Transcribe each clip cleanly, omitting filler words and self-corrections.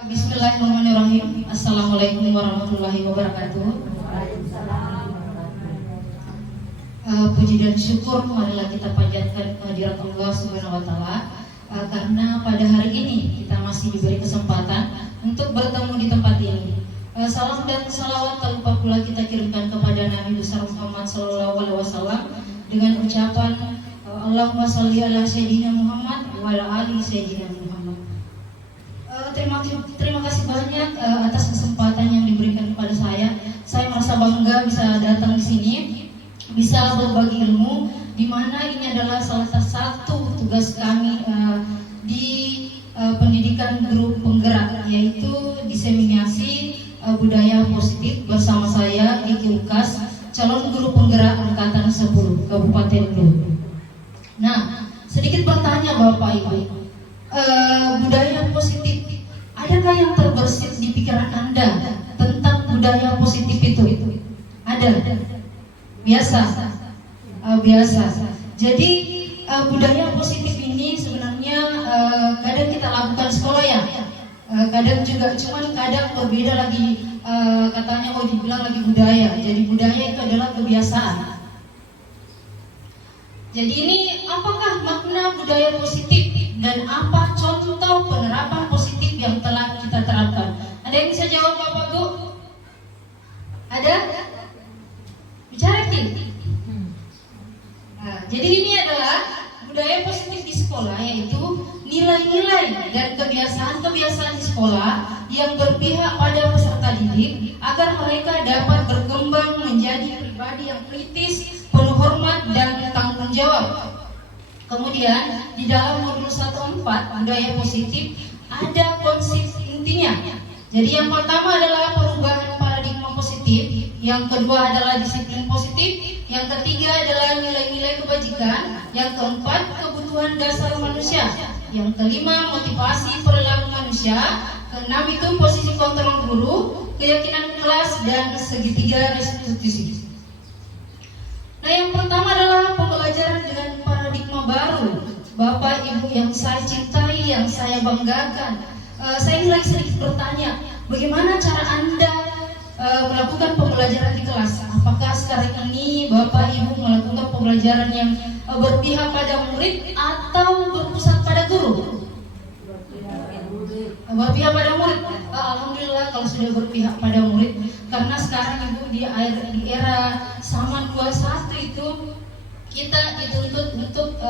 Bismillahirrahmanirrahim. Assalamualaikum warahmatullahi wabarakatuh. Puji dan syukur marilah kita panjatkan kehadirat Allah Subhanahu wa taala karena pada hari ini kita masih diberi kesempatan untuk bertemu di tempat ini. Salam dan salawat tak lupa pula kita kirimkan kepada Nabi besar Muhammad sallallahu alaihi wasallam dengan ucapan Allahumma shalli ala sayyidina Muhammad wa ala ali sayyidina Muhammad. Terima kasih banyak atas kesempatan yang diberikan kepada saya. Saya merasa bangga bisa datang di sini, bisa berbagi ilmu, di mana ini adalah salah satu tugas kami di pendidikan grup penggerak, yaitu diseminasi budaya positif bersama saya Diki Ukas, calon guru penggerak angkatan 10 Kabupaten Blue. Nah, sedikit bertanya Bapak Ibu, budaya positif, adakah yang terbersit di pikiran Anda tentang budaya positif itu? Ada? Biasa. Jadi budaya positif ini sebenarnya kadang kita lakukan sekolah ya, kadang juga cuman kadang berbeda lagi, katanya mau dibilang lagi budaya. Jadi budaya itu adalah kebiasaan. Jadi ini apakah makna budaya positif dan apa contoh penerapan positif yang telah kita terapkan? Ada yang bisa jawab Bapak Bu? Ada? Bicara Ki. Nah, jadi ini adalah budaya positif di sekolah, yaitu nilai-nilai dan kebiasaan-kebiasaan di sekolah yang berpihak pada peserta didik agar mereka dapat berkembang menjadi pribadi yang kritis, penuh hormat dan tanggung jawab. Kemudian di dalam modul 1.4 budaya positif ada konsep intinya. Jadi yang pertama adalah perubahan paradigma positif, yang kedua adalah disiplin positif, yang ketiga adalah nilai-nilai kebajikan, yang keempat kebutuhan dasar manusia, yang kelima motivasi perilaku manusia, keenam itu posisi kontrol guru, keyakinan kelas, dan segitiga restitusi. Nah, yang pertama adalah pembelajaran dengan paradigma baru. Bapak Ibu yang saya cintai, yang saya banggakan, saya lagi sedikit bertanya, bagaimana cara Anda melakukan pembelajaran di kelas? Apakah sekarang ini Bapak Ibu melakukan pembelajaran yang berpihak pada murid atau berpusat pada guru? Berpihak pada murid. Alhamdulillah kalau sudah berpihak pada murid, karena sekarang Ibu di era zaman 21 itu kita dituntut untuk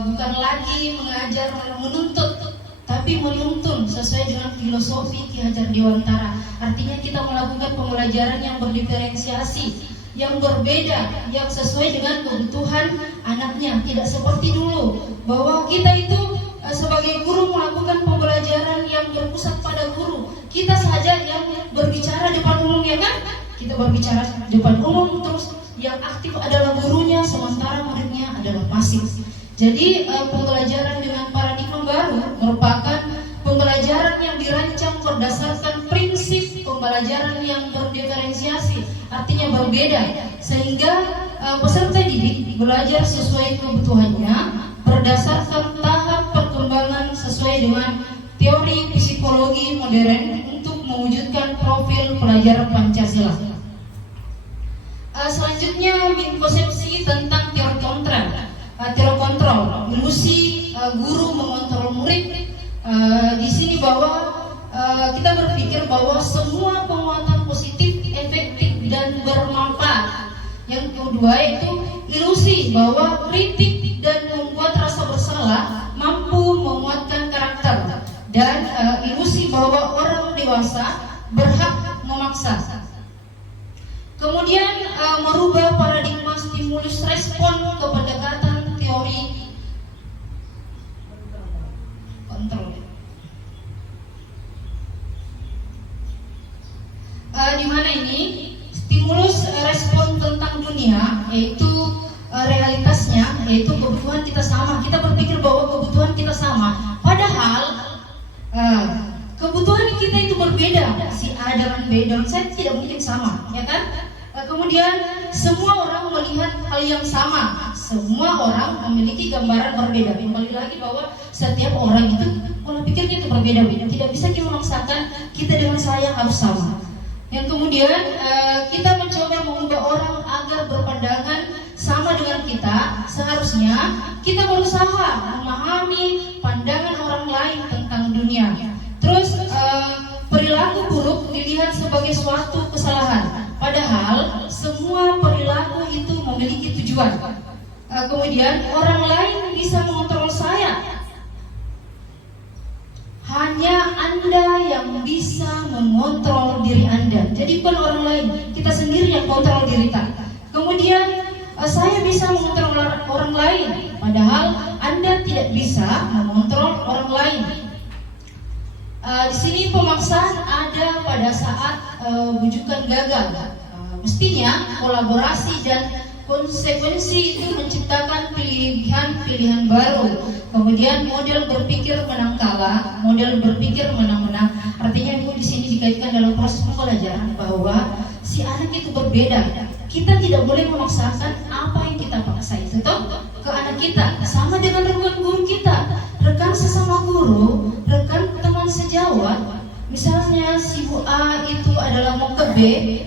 bukan lagi mengajar menuntut, tapi menuntun sesuai dengan filosofi Ki Hajar Dewantara. Artinya kita melakukan pembelajaran yang berdiferensiasi, yang berbeda, yang sesuai dengan kebutuhan anaknya. Tidak seperti dulu bahwa kita itu sebagai guru melakukan pembelajaran yang berpusat pada guru. Kita saja yang berbicara depan umum, ya kan? Kita berbicara depan umum, terus yang aktif adalah gurunya, sementara muridnya adalah pasif. Jadi pembelajaran dengan paradigma baru merupakan pembelajaran yang dirancang berdasarkan prinsip pembelajaran yang berdiferensiasi, artinya berbeda, sehingga peserta didik belajar sesuai kebutuhannya berdasarkan tahap perkembangan sesuai dengan teori psikologi modern untuk mewujudkan profil pelajar Pancasila. Selanjutnya konsepsi tentang teori kontrol, ilusi guru mengontrol murid. Di sini bahwa kita berpikir bahwa semua penguatan positif efektif dan bermanfaat. Yang kedua itu ilusi bahwa kritik dan membuat rasa bersalah mampu menguatkan karakter, dan ilusi bahwa orang dewasa berhak memaksa. Kemudian merubah paradigma stimulus respon ke pendekatan teori kontrol. Di mana ini stimulus respon tentang dunia, yaitu realitasnya, yaitu kebutuhan kita sama. Kita berpikir bahwa kebutuhan kita sama, padahal kebutuhan kita itu berbeda. Si A dengan B dengan C tidak mungkin sama, ya kan? Kemudian semua orang melihat hal yang sama. semua orang memiliki gambaran berbeda. Kembali lagi bahwa setiap orang itu pola pikirnya itu berbeda-beda. Tidak bisa kita memaksakan kita dengan saya harus sama. Yang kemudian kita mencoba mengubah orang agar berpandangan sama dengan kita. Seharusnya kita berusaha memahami pandangan orang lain tentang dunia. Terus perilaku buruk dilihat sebagai suatu kesalahan, padahal semua perilaku itu memiliki tujuan. Kemudian orang lain bisa mengontrol saya, hanya Anda yang bisa mengontrol diri Anda. Jadi bukan orang lain, kita sendiri yang kontrol diri kita. Kemudian saya bisa mengontrol orang lain, padahal Anda tidak bisa mengontrol orang lain. Di sini pemaksaan ada pada saat bujukan gagal. Mestinya kolaborasi dan konsekuensi itu menciptakan pilihan-pilihan baru. Kemudian model berpikir menang kalah, model berpikir menang-menang. Artinya Ibu di sini dikaitkan dalam proses pembelajaran bahwa si anak itu berbeda. Kita tidak boleh memaksakan apa yang kita paksa itu ke anak kita. Sama dengan rekan guru kita, rekan sesama guru, rekan teman sejawat. Misalnya si Bu A itu adalah mau ke B,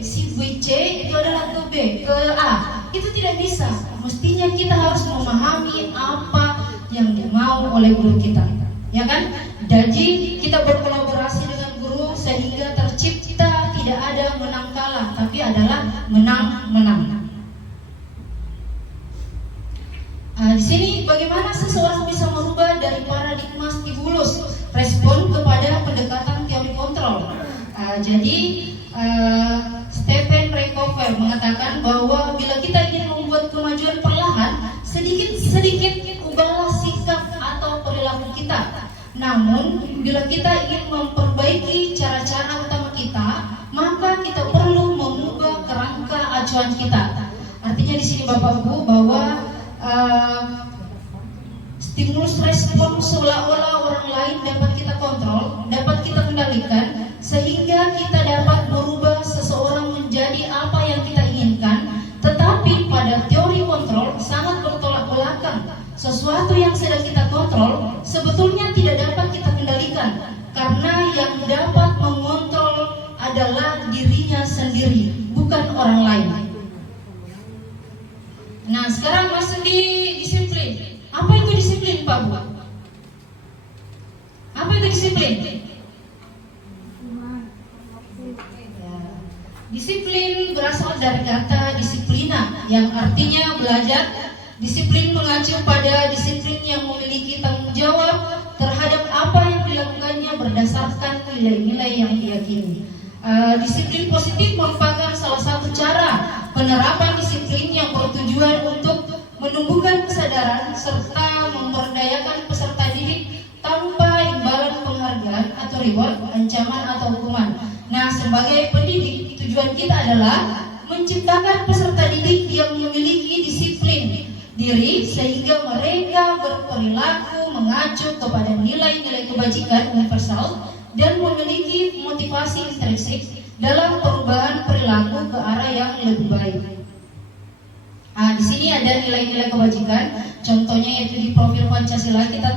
si Bu C itu adalah ke B, ke A. Itu tidak bisa. Mestinya kita harus memahami apa yang dimau oleh guru kita, ya kan? Jadi kita berkolaborasi dengan guru sehingga tercipta tidak ada menang kalah, tapi adalah menang-menang. Di sini bagaimana seseorang bisa merubah dari paradigma stimulus respon kepada pendekatan teori kontrol. Stephen Recover mengatakan bahwa bila kita ingin membuat kemajuan perlahan, sedikit-sedikit ubahlah sikap atau perilaku kita. Namun bila kita ingin memperbaiki cara-cara utama kita, maka kita perlu mengubah kerangka acuan kita. Artinya di sini Bapak Ibu bahwa stimulus respon seolah-olah orang lain dapat kita kontrol, dapat kita kendalikan, sehingga kita dapat merubah seseorang menjadi apa yang kita inginkan. Tetapi pada teori kontrol sangat bertolak belakang. Sesuatu yang sedang kita kontrol sebetulnya tidak dapat kita kendalikan, karena yang dapat mengontrol adalah dirinya sendiri, bukan orang lain. Nah, sekarang masuk di disiplin. Apa itu disiplin, Pak Bu? Apa itu disiplin? Ya. Disiplin berasal dari kata disiplina, yang artinya belajar. Disiplin mengacu pada disiplin yang memiliki tanggung jawab terhadap apa yang dilakukannya berdasarkan nilai-nilai yang diyakini. Disiplin positif merupakan salah satu cara penerapan disiplin yang bertujuan untuk menumbuhkan kesadaran serta memberdayakan peserta didik tanpa imbalan penghargaan atau reward, ancaman atau hukuman. Nah, sebagai pendidik, tujuan kita adalah menciptakan peserta didik yang memiliki disiplin diri sehingga mereka berperilaku mengacu kepada nilai-nilai kebajikan universal dan memiliki motivasi intrinsik dalam perubahan perilaku ke arah yang lebih baik. Di sini ada nilai-nilai kebajikan. Contohnya yaitu di profil Pancasila kita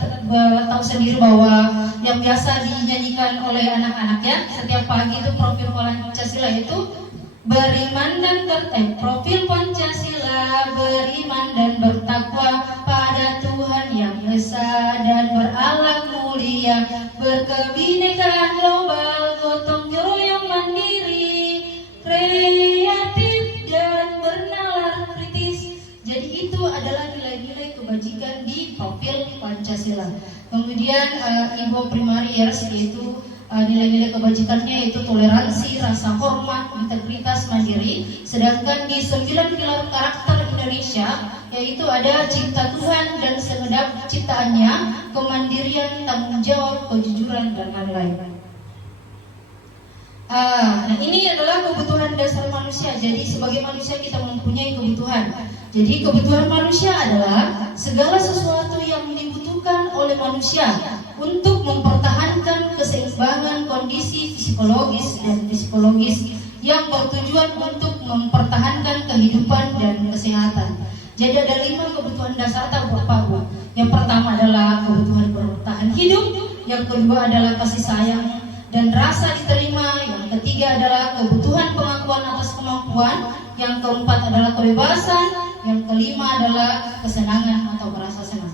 tahu sendiri bahwa yang biasa dinyanyikan oleh anak-anak ya setiap pagi itu profil Pancasila itu beriman dan profil Pancasila beriman dan bertakwa pada Tuhan yang esa dan berakhlak mulia, berkebinekaan global, gotong royong mandiri, kreatif dan bernalar kritis. Jadi itu adalah nilai-nilai kebajikan di profil Pancasila. Kemudian Info Primariers yaitu nilai-nilai kebajikannya yaitu toleransi, rasa hormat, integritas, mandiri. Sedangkan di 9 pilar karakter Indonesia yaitu ada cinta Tuhan dan segenap ciptaannya, kemandirian, tanggung jawab, kejujuran dan lain-lain. Nah ini adalah kebutuhan dasar manusia. Jadi sebagai manusia kita mempunyai kebutuhan. Jadi kebutuhan manusia adalah segala sesuatu yang dibutuhkan oleh manusia untuk mempertahankan keseimbangan kondisi psikologis dan psikologis yang bertujuan untuk mempertahankan kehidupan dan kesehatan. Jadi ada 5 kebutuhan dasar atau Bapak Bu. Yang pertama adalah kebutuhan bertahan hidup, yang kedua adalah kasih sayang dan rasa diterima, yang ketiga adalah kebutuhan pengakuan atas kemampuan, yang keempat adalah kebebasan, yang kelima adalah kesenangan atau merasa senang.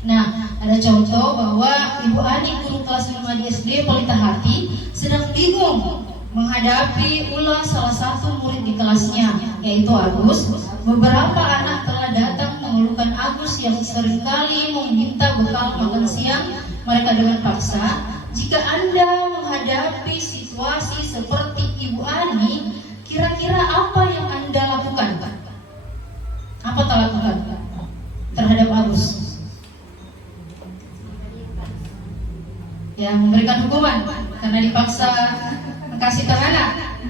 Nah, ada contoh bahwa Ibu Ani guru kelas 5 di SD Pelita Hati sedang bingung menghadapi ulah salah satu murid di kelasnya, yaitu Agus. Beberapa anak telah datang mengeluhkan Agus yang seringkali meminta bekal makan siang mereka dengan paksa. Jika Anda menghadapi situasi seperti Ibu Ani, kira-kira apa yang Anda lakukan? Apa telah lakukan terhadap Agus? Ya, memberikan hukuman karena dipaksa kasih anak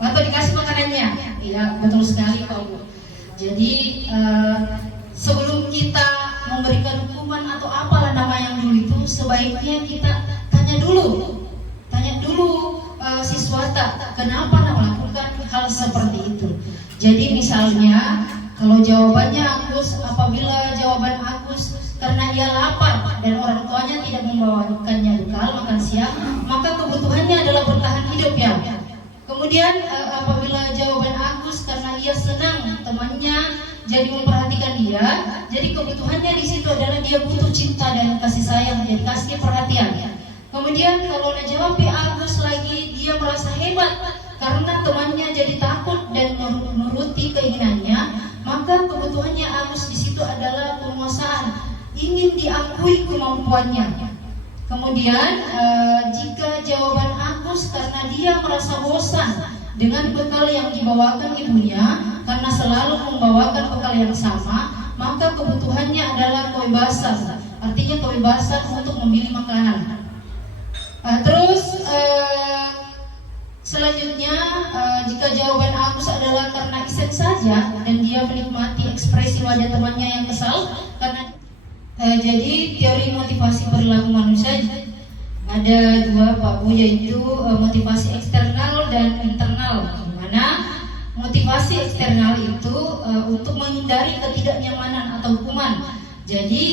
atau dikasih makanannya. Iya, betul sekali Pak Bu. Jadi sebelum kita memberikan hukuman atau apalah nama yang dulu itu, sebaiknya kita tanya dulu siswa kenapa melakukan hal seperti itu. Jadi misalnya kalau jawabannya Agus, apabila jawaban Agus karena ia lapar dan orang tuanya tidak membawakannya bekal makan siang, maka kebutuhannya adalah bertahan hidup ya. Kemudian apabila jawaban Agus karena ia senang temannya jadi memperhatikan dia, jadi kebutuhannya di situ adalah dia butuh cinta dan kasih sayang, jadi kasih perhatian. Kemudian kalau jawab Agus lagi, dia merasa hebat karena temannya jadi takut dan menuruti keinginannya, maka kebutuhannya Agus di situ adalah penguasaan, ingin diakui kemampuannya. Kemudian jika jawaban Agus karena dia merasa bosan dengan bekal yang dibawakan ibunya karena selalu membawakan bekal yang sama, maka kebutuhannya adalah kebebasan, artinya kebebasan untuk memilih makanan. Selanjutnya jika jawaban Agus adalah karena iseng saja dan dia menikmati ekspresi wajah temannya yang kesal karena jadi teori motivasi perilaku manusia ada 2 Pak Bu, yaitu motivasi eksternal dan internal. Di mana motivasi eksternal itu untuk menghindari ketidaknyamanan atau hukuman. Jadi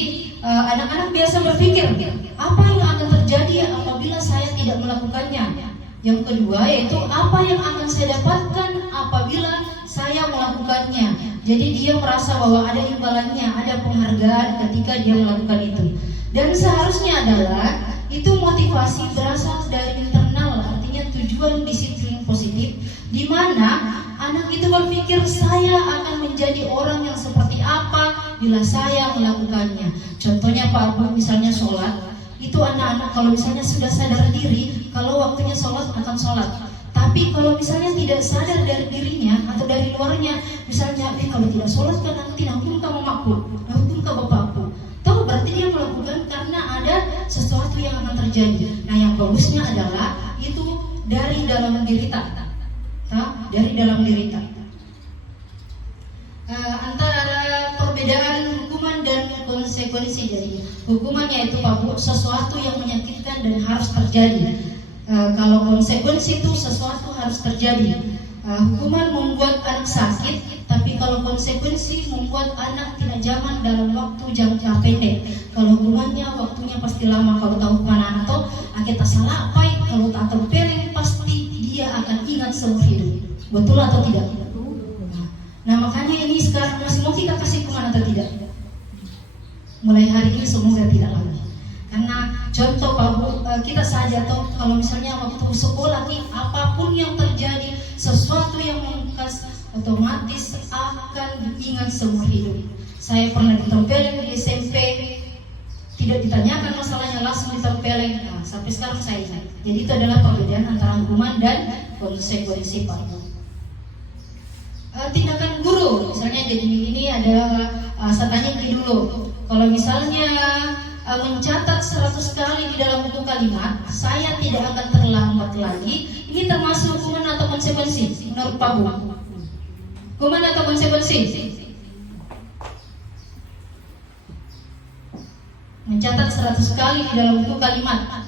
anak-anak biasa berpikir, apa yang akan terjadi apabila saya tidak melakukannya? Yang kedua yaitu apa yang akan saya dapatkan apabila saya melakukannya. Jadi dia merasa bahwa ada imbalannya, ada penghargaan ketika dia melakukan itu. Dan seharusnya adalah itu motivasi berasal dari internal, artinya tujuan disiplin positif, di mana anak itu berpikir saya akan menjadi orang yang seperti apa bila saya melakukannya. Contohnya Pak Abu misalnya sholat, itu anak-anak kalau misalnya sudah sadar diri kalau waktunya sholat akan sholat. Tapi kalau misalnya tidak sadar dari dirinya atau dari luarnya, misalnya kalau tidak sholat kan nanti hukum kamu mamaku, hukum ke bapakku, tahu berarti dia melakukan karena ada sesuatu yang akan terjadi. Nah yang bagusnya adalah itu dari dalam diri kita, dari dalam diri kita. Antara perbedaan hukuman dan konsekuensi dari hukuman yaitu Pak Bu, sesuatu yang menyakitkan dan harus terjadi. Kalau konsekuensi itu sesuatu harus terjadi. Hukuman membuat anak sakit, tapi kalau konsekuensi membuat anak tidak nyaman dalam waktu jangka pendek. Kalau hukumannya waktunya pasti lama. Kalau tahu hukuman anak tuh kita salah apa? Kalau tak tempeleng pasti dia akan ingat seumur hidup. Betul atau tidak? Nah makanya ini sekarang masih mau kita kasih hukuman atau tidak? Mulai hari ini semoga tidak lagi. Karena contoh Pak Bu, kita saja tahu kalau misalnya waktu sekolah nih, apapun yang terjadi, sesuatu yang membekas otomatis akan diingat seumur hidup. Saya pernah ditempeleng di SMP, tidak ditanyakan masalahnya, langsung ditempeleng. Nah, sampai sekarang saya ingat. Jadi itu adalah perbedaan antara hukuman dan konsekuensi Pak Bu. Tindakan guru, misalnya jadi ini ada saya tanya dulu, kalau misalnya mencatat 100 kali di dalam buku kalimat, saya tidak akan terlambat lagi. Ini termasuk hukuman atau konsekuensi menurut Pak Bu? Hukuman atau konsekuensi? Mencatat 100 kali di dalam buku kalimat,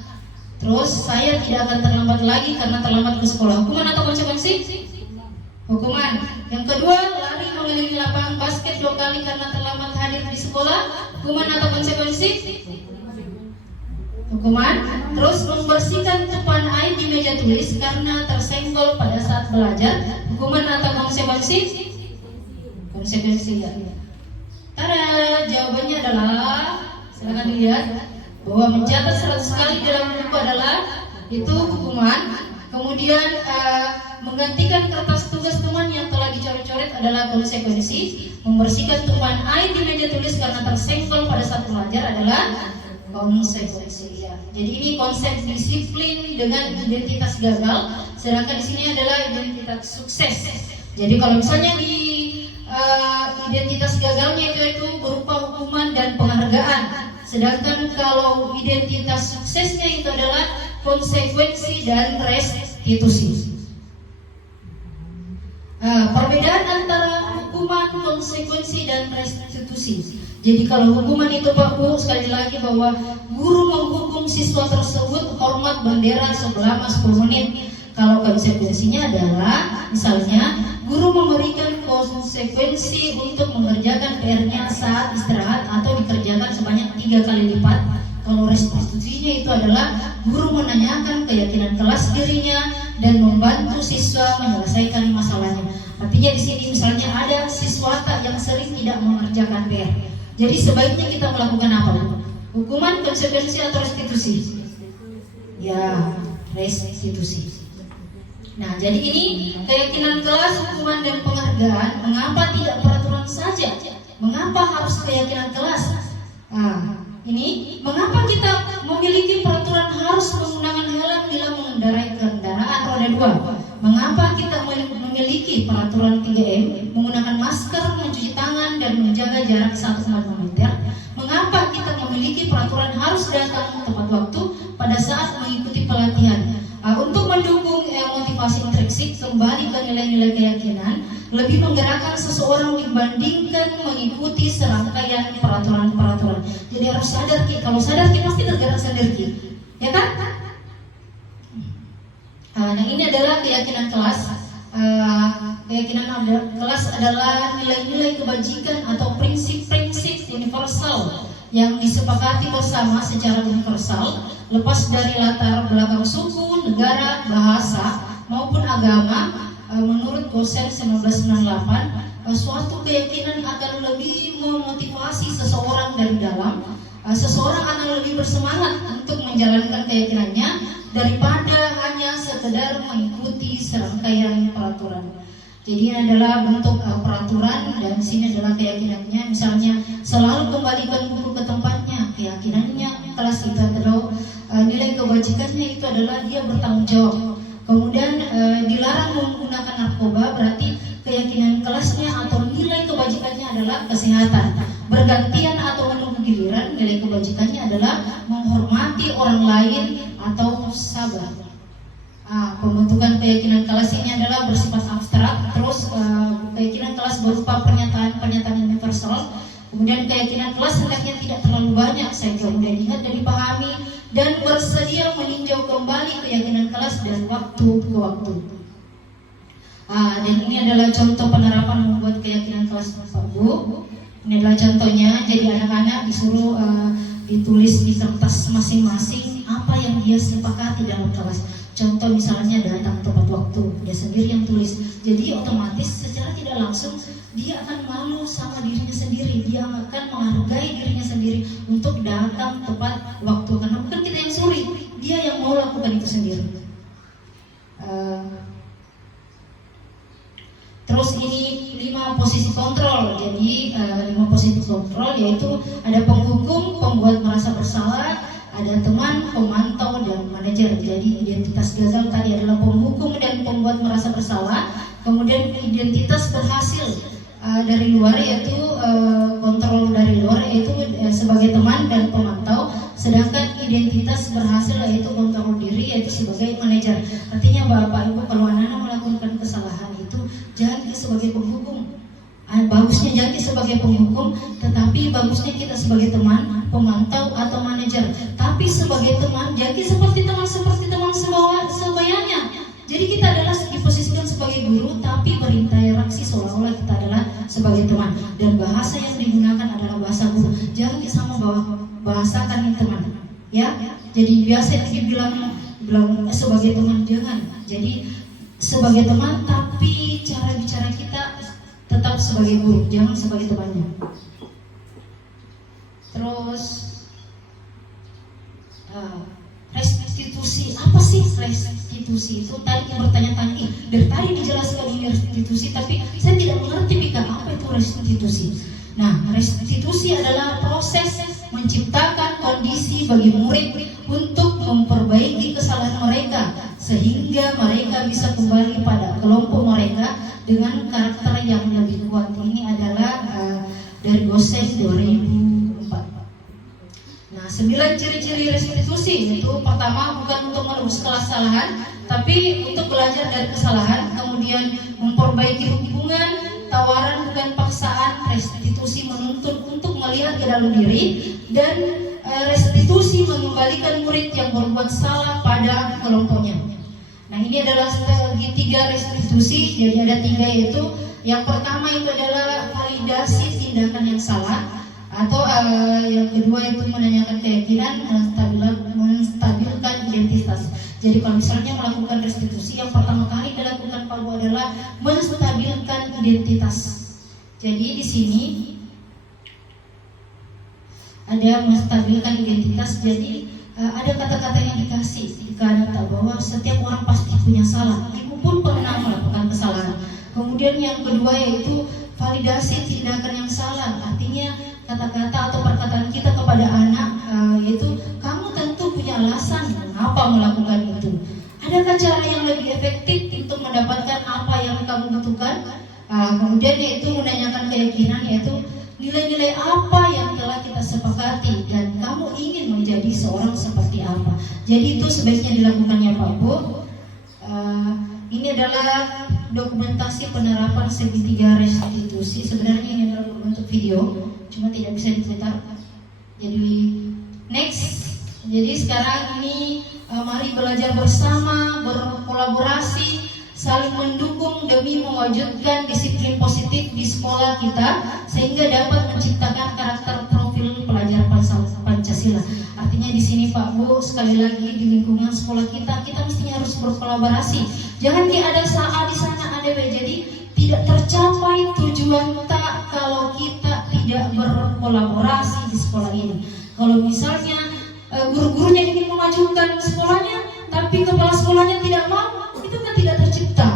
terus saya tidak akan terlambat lagi karena terlambat ke sekolah. Hukuman atau konsekuensi? Hukuman. Yang kedua, lari mengelilingi lapangan basket 2 kali karena terlambat hadir di sekolah, hukuman atau konsekuensi? Hukuman. Terus membersihkan tumpahan air di meja tulis karena tersenggol pada saat belajar, hukuman atau konsekuensi? Konsekuensi ya. Tada, jawabannya adalah, silakan dilihat bahwa mencatat 100 kali dalam buku adalah itu hukuman. Kemudian menggantikan kertas tugas teman yang telah dicoret-coret adalah konsekuensi. Membersihkan tumpahan air di meja tulis karena tersenggol pada saat belajar adalah konsekuensi ya. Jadi ini konsep disiplin dengan identitas gagal, sedangkan di sini adalah identitas sukses. Jadi kalau misalnya di identitas gagalnya itu berupa hukuman dan penghargaan, sedangkan kalau identitas suksesnya itu adalah konsekuensi dan restitusi. Perbedaan antara hukuman, konsekuensi dan restitusi. Jadi kalau hukuman itu Pak Bu, sekali lagi bahwa guru menghukum siswa tersebut hormat bendera selama 10 menit. Kalau konsekuensinya adalah misalnya guru memberikan konsekuensi untuk mengerjakan PR-nya saat istirahat atau dikerjakan sebanyak 3 kali lipat. Kalau restitusinya itu adalah guru menanyakan keyakinan kelas dirinya dan membantu siswa menyelesaikan masalahnya. Artinya di sini misalnya ada siswa yang sering tidak mengerjakan PR. Jadi sebaiknya kita melakukan apa? Hukuman, konsekuensi atau restitusi? Ya, restitusi. Nah, jadi ini keyakinan kelas, hukuman dan penghargaan. Mengapa tidak peraturan saja? Mengapa harus keyakinan kelas? Ini mengapa kita memiliki peraturan harus menggunakan helm bila mengendarai kendaraan roda 2? Mengapa kita memiliki peraturan 3M, menggunakan masker, mencuci tangan dan menjaga jarak 1,5 meter? Mengapa kita memiliki peraturan harus datang tepat waktu pada saat mengikuti pelatihan? Untuk mendukung motivasi intrinsik kembali ke nilai-nilai keyakinan, lebih menggerakkan seseorang dibandingkan mengikuti serangkaian peraturan-peraturan. Jadi harus sadar Ki, kalau sadar Ki pasti tergerak sendiri Ki, ya kan? Nah ini adalah keyakinan kelas. Keyakinan kelas adalah nilai-nilai kebajikan atau prinsip-prinsip universal yang disepakati bersama secara universal, lepas dari latar belakang suku, negara, bahasa maupun agama. Menurut Gosen 1998, suatu keyakinan akan lebih memotivasi seseorang dari dalam. Seseorang akan lebih bersemangat untuk menjalankan keyakinannya daripada hanya sekedar mengikuti serangkaian peraturan. Jadi ini adalah bentuk peraturan dan di sini adalah keyakinannya. Misalnya selalu kembalikan guru ke tempatnya, keyakinannya kelas itu adalah nilai kebajikannya itu adalah dia bertanggung jawab. Kemudian dilarang menggunakan narkoba, berarti keyakinan kelasnya atau nilai kebajikannya adalah kesehatan. Bergantian atau menunggu giliran, nilai kebajikannya adalah menghormati orang lain atau sabar. Pembentukan keyakinan kelas ini adalah bersifat abstrak. Terus keyakinan kelas berupa pernyataan universal. Kemudian keyakinan kelas hendaknya tidak terlalu banyak sehingga mudah diingat dan dipahami, dan bersedia meninjau kembali keyakinan kelas dari waktu ke waktu. Dan ini adalah contoh penerapan membuat keyakinan kelas Bapak Bu. Ini adalah contohnya. Jadi anak-anak disuruh ditulis di kertas masing-masing apa yang dia sepakati dalam kelas. Contoh misalnya datang tepat waktu, dia sendiri yang tulis. Jadi otomatis secara tidak langsung dia akan malu sama dirinya sendiri. Dia akan menghargai dirinya sendiri untuk datang tepat waktu. Karena bukan kita yang suruh, dia yang mau lakukan itu sendiri. Terus ini 5 posisi kontrol. Jadi 5 posisi kontrol yaitu ada penghukum, pembuat merasa bersalah, ada teman, pemantau, dan manajer. Jadi identitas gagal tadi adalah penghukum dan pembuat merasa bersalah. Kemudian identitas berhasil dari luar yaitu kontrol dari luar yaitu sebagai teman dan pemantau. Sedangkan identitas berhasil yaitu kontrol diri yaitu sebagai manajer. Artinya Bapak Ibu kalau anak-anak melakukan kesalahan itu jangan sebagai penghukum. Bagusnya jangan sebagai penghukum, tetapi bagusnya kita sebagai teman, pemantau atau manajer. Tapi sebagai teman, jadi seperti teman sebayanya. Jadi kita adalah diposisikan sebagai guru, tapi berinteraksi seolah-olah kita adalah sebagai jangan sama bahasakan nih teman, ya. Jadi biasa dibilang sebagai teman, jangan. Jadi sebagai teman, tapi cara bicara kita tetap sebagai guru, jangan sebagai temannya. Terus restitusi, apa sih restitusi itu? Tadi bertanya-tanya, dari tadi dijelaskan ini restitusi, tapi saya tidak mengerti Pika, apa itu restitusi. Nah, restitusi adalah proses menciptakan kondisi bagi murid untuk memperbaiki kesalahan mereka sehingga mereka bisa kembali pada kelompok mereka dengan karakter yang lebih kuat. Ini adalah dari Gosek 2004. Nah, 9 ciri-ciri restitusi itu pertama bukan untuk menebus kesalahan, tapi untuk belajar dari kesalahan, kemudian memperbaiki hubungan, tawaran bukan paksaan, restitusi menuntut untuk melihat ke dalam diri, dan restitusi mengembalikan murid yang berbuat salah pada kelompoknya. Nah, ini adalah segitiga restitusi. Jadi ada 3, yaitu yang pertama itu adalah validasi tindakan yang salah, atau yang kedua itu menanyakan keyakinan, menstabilkan identitas. Jadi kalau misalnya melakukan restitusi, yang pertama kali dilakukan Pak Bu adalah menstabilkan identitas. Jadi di sini ada menstabilkan identitas. Jadi ada kata-kata yang dikasih dikata bahwa setiap orang pasti punya salah, ibu pun pernah melakukan kesalahan. Kemudian yang kedua yaitu validasi tindakan yang salah, artinya kata-kata atau perkataan kita kepada anak yaitu kamu tentu punya alasan mengapa melakukan itu. Adakah cara yang lebih efektif untuk mendapatkan apa yang kamu butuhkan? Kemudian yaitu menanyakan keyakinan, yaitu nilai-nilai apa yang telah kita sepakati dan kamu ingin menjadi seorang seperti apa. Jadi itu sebaiknya dilakukannya Pak Bu. Ini adalah dokumentasi penerapan segitiga restitusi. Sebenarnya ini adalah bentuk video, cuma tidak bisa diputar. Jadi next. Jadi sekarang ini mari belajar bersama, berkolaborasi, saling mendukung demi mewujudkan disiplin positif di sekolah kita sehingga dapat menciptakan karakter profil pelajar Pancasila. Artinya di sini Pak Bu, sekali lagi di lingkungan sekolah kita mestinya harus berkolaborasi. Jangan ada A di sana ada B. Jadi tidak tercapai tujuan tak kalau kita tidak berkolaborasi di sekolah ini. Kalau misalnya guru-gurunya ingin memajukan sekolahnya, tapi kepala sekolahnya tidak mau, itu kan tidak tercipta.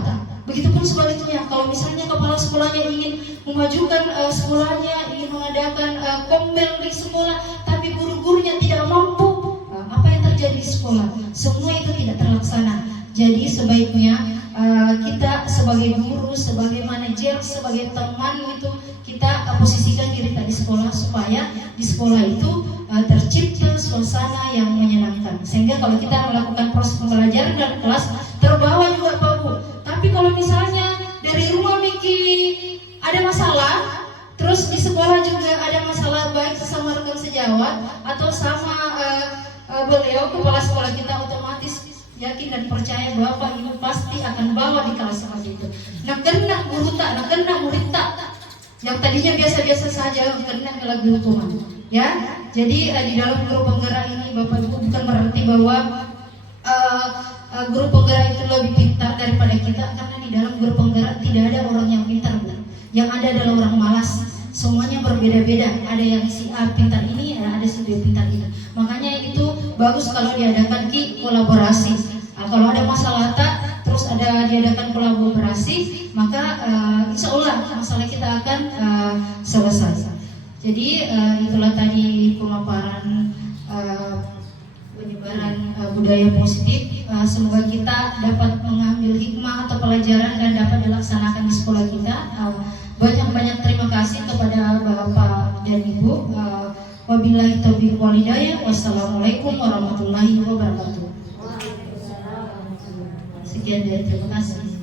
Begitupun sebaliknya, kalau misalnya kepala sekolahnya ingin memajukan sekolahnya, ingin mengadakan kombel di sekolah, tapi guru-gurunya tidak mampu, apa yang terjadi di sekolah? Semua itu tidak terlaksana. Jadi sebaiknya kita sebagai guru, sebagai manajer, sebagai teman itu kita posisikan diri di sekolah supaya di sekolah itu tercipta suasana yang menyenangkan. Sehingga kalau kita melakukan proses pembelajaran dalam kelas terbawa juga Pak Bu. Tapi kalau misalnya dari rumah ada masalah, terus di sekolah juga ada masalah baik sesama rekan sejawat atau sama beliau kepala sekolah kita, otomatis yakin dan percaya bahwa Pak Ibu pasti akan bawa di kelas seperti itu. Nah kena guru tak, nah kena murid tak, yang tadinya biasa-biasa saja kena lagi hukuman. Ya, jadi di dalam guru penggerak ini Bapak Ibu bukan berarti bahwa guru penggerak itu lebih pintar daripada kita, karena di dalam guru penggerak tidak ada orang yang pintar, yang ada adalah orang malas. Semuanya berbeda-beda. Ada yang si A pintar ini, ada si B pintar ini. Makanya itu bagus kalau diadakan kolaborasi. Kalau ada masalah tak, terus diadakan kolaborasi, maka insya Allah masalah kita akan selesai. Jadi itulah tadi pemaparan penyebaran budaya positif. Semoga kita dapat mengambil hikmah atau pelajaran dan dapat dilaksanakan di sekolah kita. Banyak-banyak terima kasih kepada Bapak dan Ibu. Wabillahi taufiq wal hidayah. Wassalamualaikum warahmatullahi wabarakatuh. Sekian dari terima kasih.